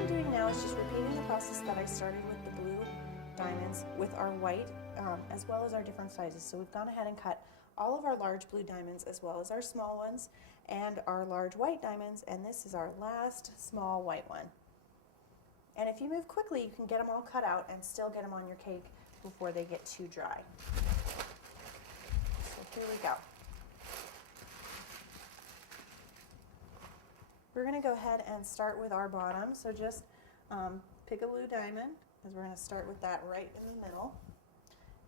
I'm doing now is just repeating the process that I started with the blue diamonds with our white, as well as our different sizes. So we've gone ahead and cut all of our large blue diamonds as well as our small ones and our large white diamonds, and this is our last small white one. And if you move quickly, you can get them all cut out and still get them on your cake before they get too dry. So here we go. We're going to go ahead and start with our bottom. So just pick a blue diamond, because we're going to start with that right in the middle.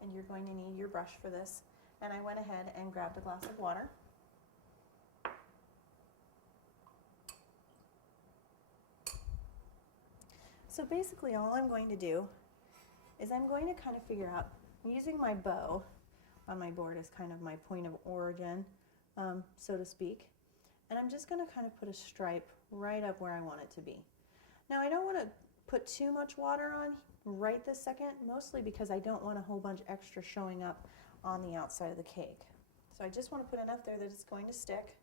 And you're going to need your brush for this. And I went ahead and grabbed a glass of water. So basically all I'm going to do is I'm going to kind of figure out, using my bow on my board as kind of my point of origin, so to speak, and I'm just going to kind of put a stripe right up where I want it to be. Now I don't want to put too much water on right this second, mostly because I don't want a whole bunch extra showing up on the outside of the cake. So I just want to put enough there that it's going to stick.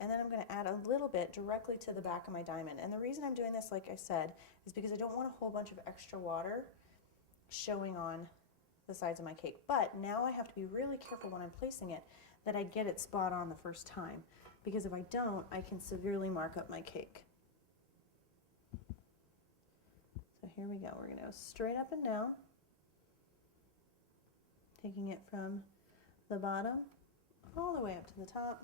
And then I'm going to add a little bit directly to the back of my diamond. And the reason I'm doing this, like I said, is because I don't want a whole bunch of extra water showing on the sides of my cake. But now I have to be really careful when I'm placing it that I get it spot on the first time. Because if I don't, I can severely mark up my cake. So here we go. We're going to go straight up and down, taking it from the bottom all the way up to the top.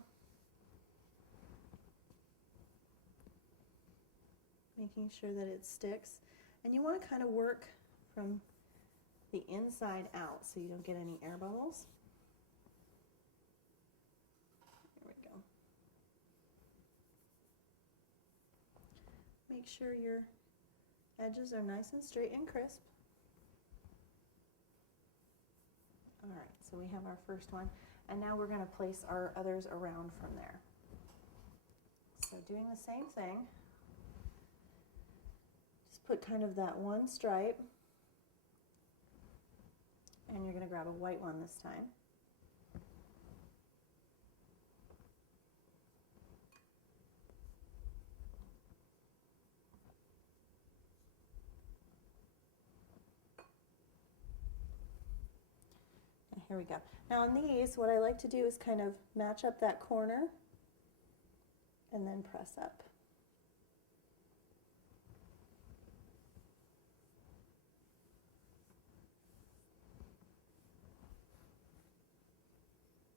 Making sure that it sticks. And you want to kind of work from the inside out so you don't get any air bubbles. There we go. Make sure your edges are nice and straight and crisp. All right, so we have our first one. And now we're going to place our others around from there. So doing the same thing. Put kind of that one stripe, and you're going to grab a white one this time. And here we go. Now on these, what I like to do is kind of match up that corner and then press up.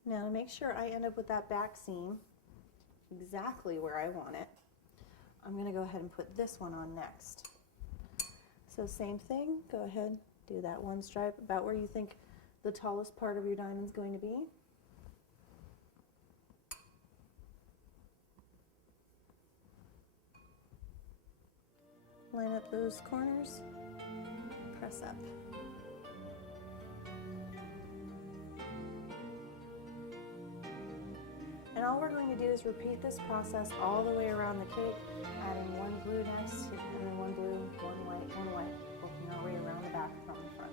Now to make sure I end up with that back seam exactly where I want it, I'm going to go ahead and put this one on next. So same thing, go ahead, do that one stripe about where you think the tallest part of your diamond is going to be. Line up those corners, press up. And all we're going to do is repeat this process all the way around the cake, adding one blue next, and then one blue, one white, working our way around the back from the front.